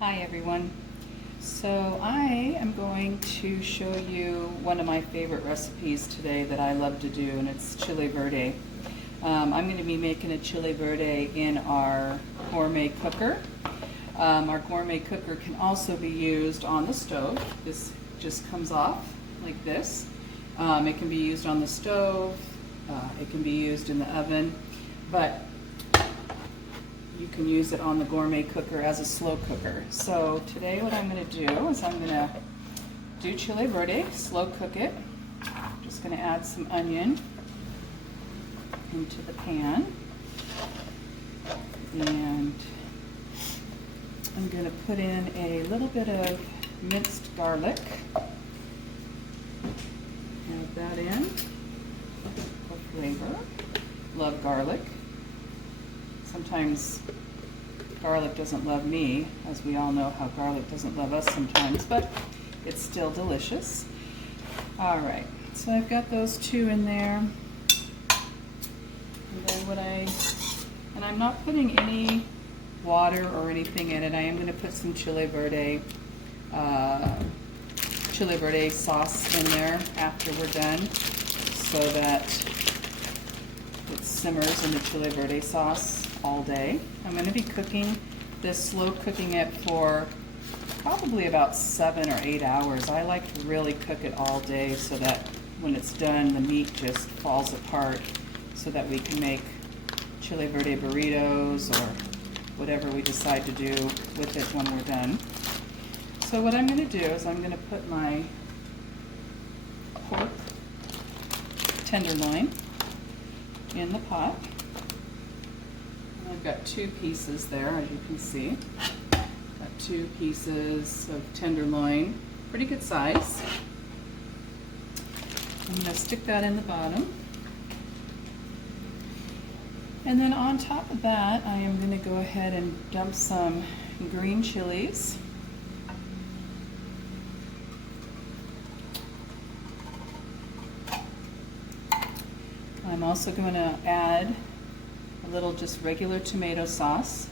Hi everyone. So I am going to show you one of my favorite recipes today that I love to do, and it's chili verde. I'm going to be making a chili verde in our gourmet cooker. Our gourmet cooker can also be used on the stove. This just comes off like this. It can be used on the stove. It can be used in the oven, but you can use it on the gourmet cooker as a slow cooker. So today what I'm going to do is I'm going to do chili verde, slow cook it. I'm just going to add some onion into the pan, and I'm going to put in a little bit of minced garlic. Add that in for flavor. Love garlic. Sometimes garlic doesn't love me, as we all know how garlic doesn't love us sometimes, but it's still delicious. All right, so I've got those two in there. And then I'm not putting any water or anything in it. I am going to put some chili verde sauce in there after we're done, so that it simmers in the chili verde sauce all day. I'm going to be cooking this, slow cooking it for probably about 7 or 8 hours. I like to really cook it all day so that when it's done, the meat just falls apart, so that we can make chili verde burritos or whatever we decide to do with it when we're done. So what I'm going to do is I'm going to put my pork tenderloin in the pot. I've got 2 pieces there, as you can see. Got 2 pieces of tenderloin, pretty good size. I'm going to stick that in the bottom. And then on top of that, I am going to go ahead and dump some green chilies. I'm also going to add a little just regular tomato sauce.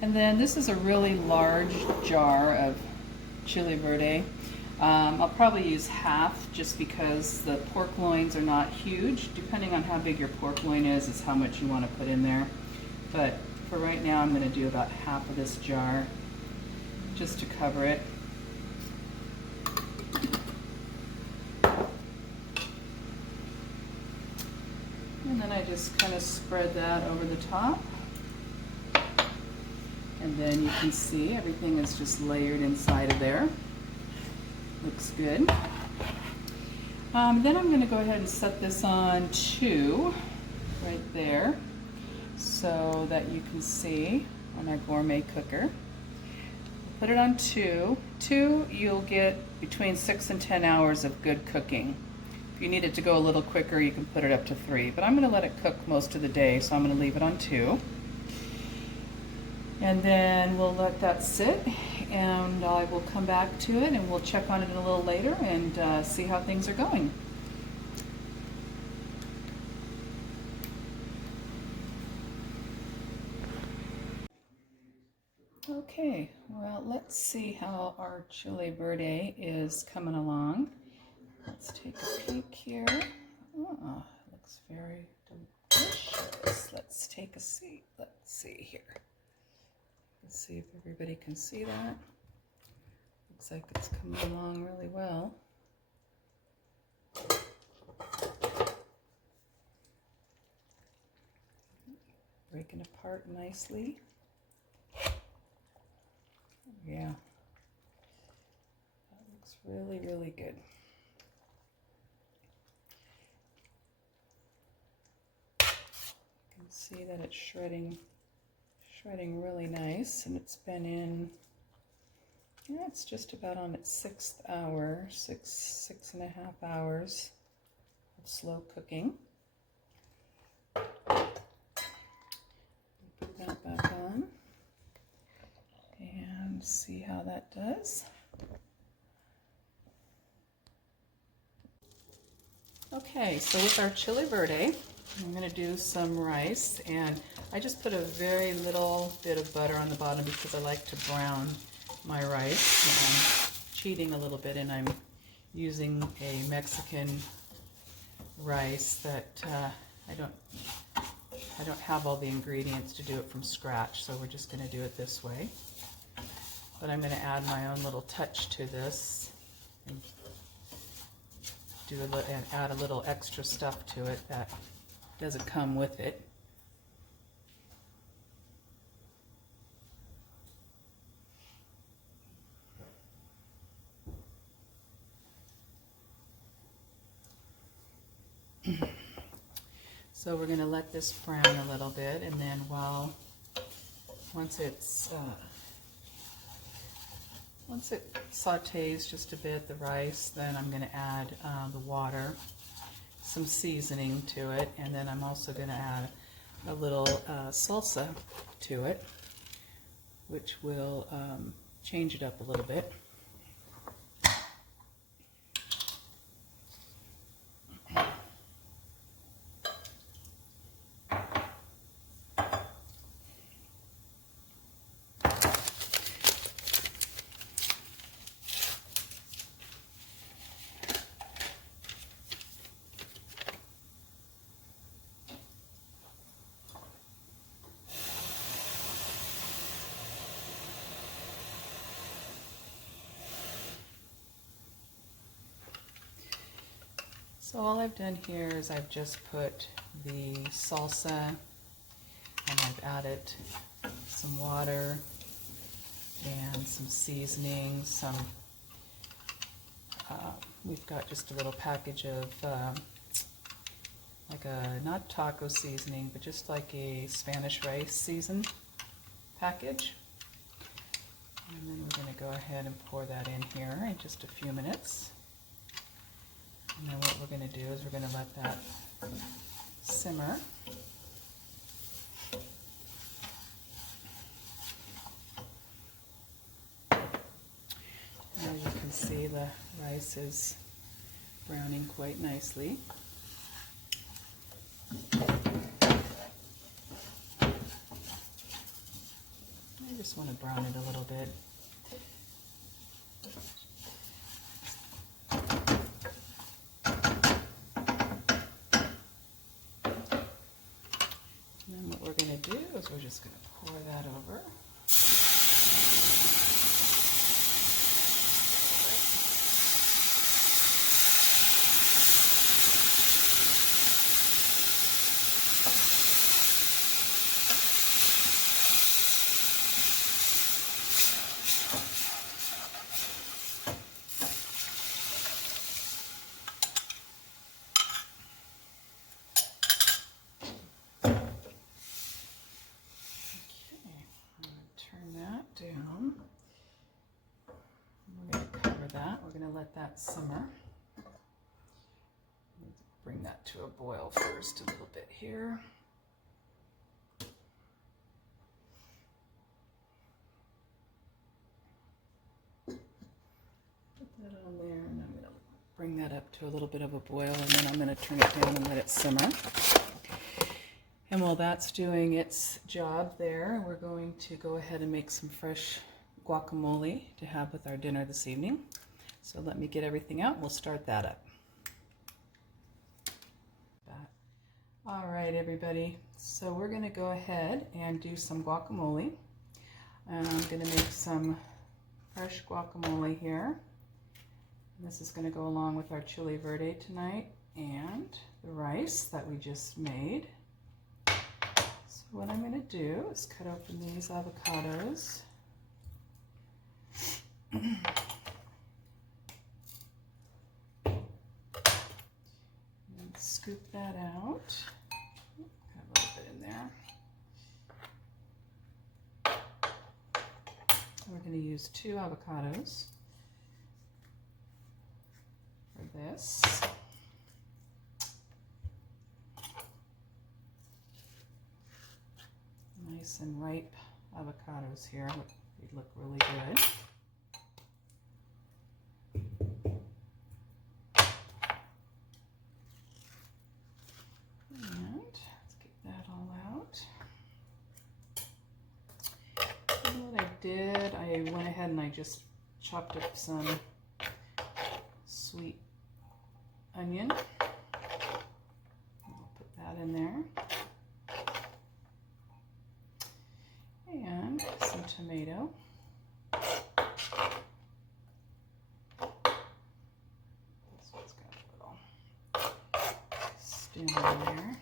And then this is a really large jar of chili verde. I'll probably use half, just because the pork loins are not huge. Depending on how big your pork loin is how much you want to put in there. But for right now, I'm going to do about half of this jar just to cover it. And then I just kind of spread that over the top. And then you can see everything is just layered inside of there. Looks good. Then I'm going to go ahead and set this on 2 right there, so that you can see on our gourmet cooker. Put it on 2. 2, you'll get between 6 and 10 hours of good cooking. If you need it to go a little quicker, you can put it up to 3, but I'm going to let it cook most of the day, so I'm going to leave it on 2. And then we'll let that sit, and I will come back to it and we'll check on it a little later and see how things are going. Okay, well, let's see how our chili verde is coming along. Let's take a peek here. Oh, looks very delicious. Let's take a seat. Let's see here. Let's see if everybody can see that. Looks like it's coming along really well. Breaking apart nicely. Yeah. That looks really, really good. You can see that it's shredding really nice, and it's been in, yeah, it's just about on its 6th hour, six and a half hours of slow cooking. Put that back on and see how that does. Okay, so with our chili verde, I'm going to do some rice, and I just put a very little bit of butter on the bottom because I like to brown my rice. And I'm cheating a little bit, and I'm using a Mexican rice that I don't have all the ingredients to do it from scratch, so we're just going to do it this way. But I'm going to add my own little touch to this and add a little extra stuff to it that doesn't come with it. So we're going to let this brown a little bit, and then once it sautés just a bit, the rice, then I'm going to add the water, some seasoning to it, and then I'm also going to add a little salsa to it, which will change it up a little bit. So all I've done here is I've just put the salsa, and I've added some water and some seasoning, we've got just a little package of like not taco seasoning, but just like a Spanish rice season package. And then we're going to go ahead and pour that in here in just a few minutes. And then what we're going to do is we're going to let that simmer. As you can see, the rice is browning quite nicely. I just want to brown it a little bit. And then what we're going to do is we're just going to pour that over. Down. We're going to cover that. We're going to let that simmer. Bring that to a boil first a little bit here. Put that on there, and I'm going to bring that up to a little bit of a boil, and then I'm going to turn it down and let it simmer. And while that's doing its job there, we're going to go ahead and make some fresh guacamole to have with our dinner this evening. So let me get everything out and we'll start that up. All right, everybody. So we're going to go ahead and do some guacamole. And I'm going to make some fresh guacamole here. And this is going to go along with our chili verde tonight and the rice that we just made. So what I'm going to do is cut open these avocados. And scoop that out. Got a little bit in there. We're going to use 2 avocados for this. Nice and ripe avocados here. They look really good. And did, I went ahead and I just chopped up some sweet onion. I'll put that in there. And some tomato. This one's got a little stem in there.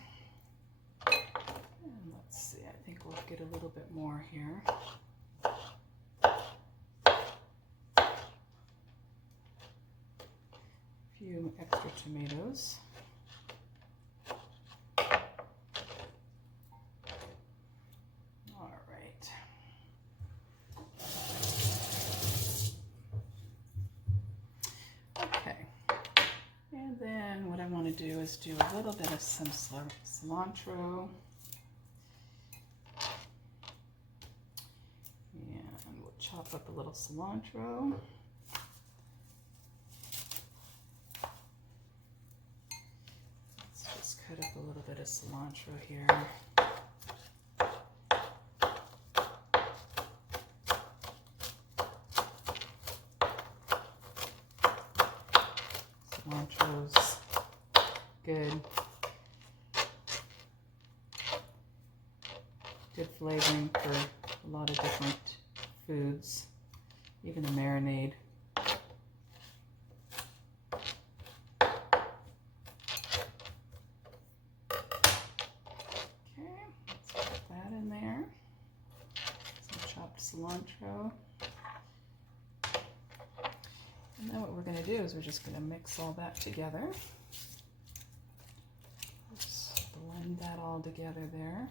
And let's see, I think we'll get a little bit more here. A few extra tomatoes. And then what I want to do is do a little bit of some cilantro. And we'll chop up a little cilantro. Let's just cut up a little bit of cilantro here. Cilantro's good. Good flavoring for a lot of different foods, even a marinade. Okay, let's put that in there. Some chopped cilantro. And then what we're going to do is we're just going to mix all that together. Just blend that all together there.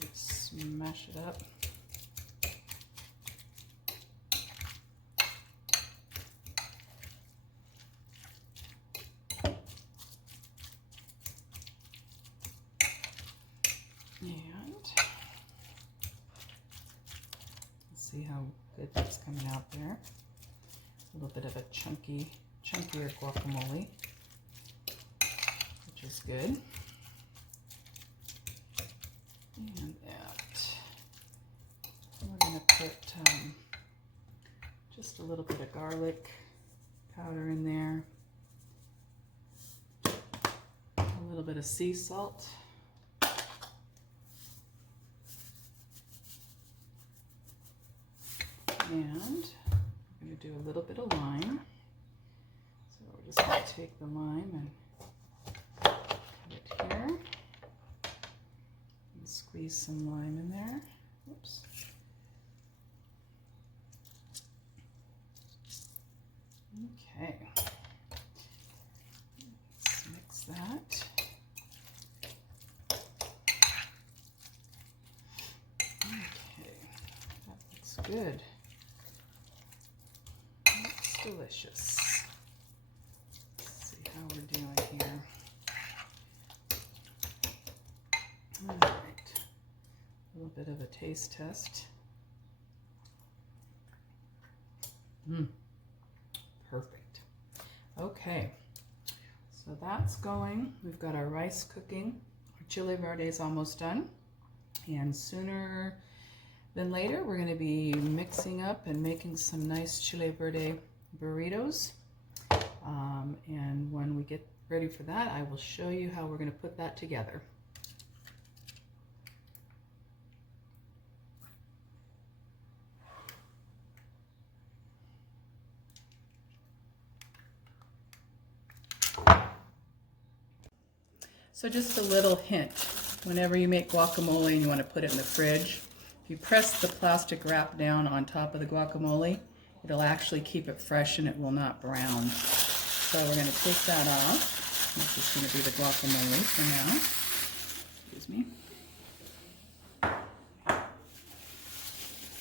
Just smash it up. And see how good that's coming out there. A little bit of a chunkier guacamole, which is good. And we're going to put just a little bit of garlic powder in there, a little bit of sea salt. And we're going to do a little bit of lime. So we're just going to take the lime and cut it here. And squeeze some lime in there. Oops. Okay. Let's mix that. Okay. That looks good. Delicious. Let's see how we're doing here. All right, a little bit of a taste test. Perfect. Okay, so that's going. We've got our rice cooking. Our chili verde is almost done, and sooner than later we're going to be mixing up and making some nice chili verde burritos, and when we get ready for that, I will show you how we're going to put that together. So just a little hint, whenever you make guacamole and you want to put it in the fridge, if you press the plastic wrap down on top of the guacamole, it'll actually keep it fresh and it will not brown. So we're going to take that off. This is going to be the guacamole for now. Excuse me.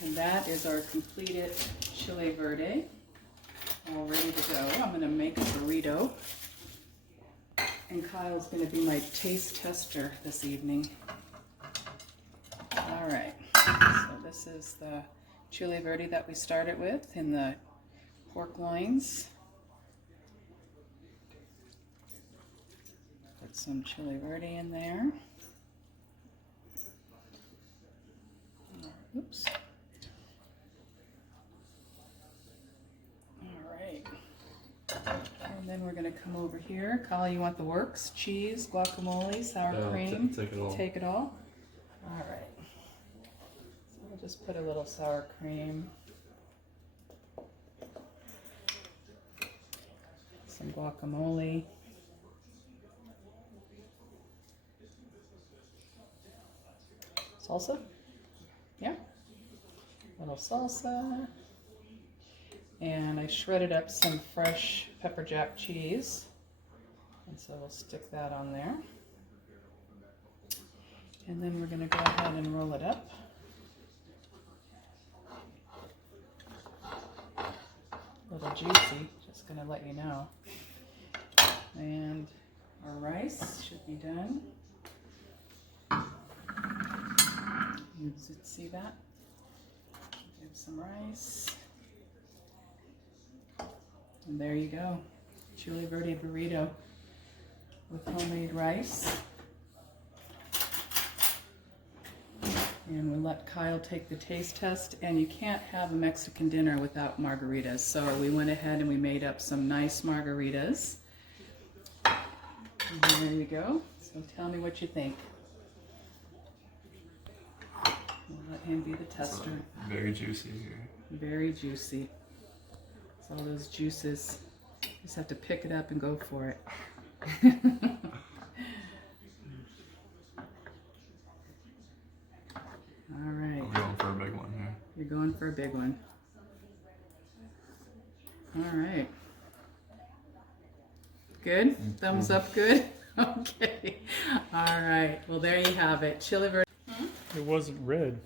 And that is our completed chili verde, all ready to go. I'm going to make a burrito. And Kyle's going to be my taste tester this evening. All right, so this is the chili verde that we started with in the pork loins. Put some chili verde in there. Oops. All right. And then we're going to come over here. Kyle, you want the works? Cheese, guacamole, sour cream? Take it all. Take it all? All right. So we'll just put a little sour cream. Some guacamole. Salsa? Yeah. A little salsa. And I shredded up some fresh pepper jack cheese. And so we'll stick that on there. And then we're going to go ahead and roll it up. A little juicy, just going to let you know. And our rice should be done. You see that? Give some rice. And there you go. Chili Verde burrito with homemade rice. And we'll let Kyle take the taste test. And you can't have a Mexican dinner without margaritas. So we went ahead and we made up some nice margaritas. And there you go. So tell me what you think. We'll let him be the tester. So very juicy here. Very juicy. It's all those juices. You just have to pick it up and go for it. All right. I'm going for a big one here. You're going for a big one. All right. Good? Thumbs up good? Okay. All right. Well, there you have it. Chili Verde. It wasn't red.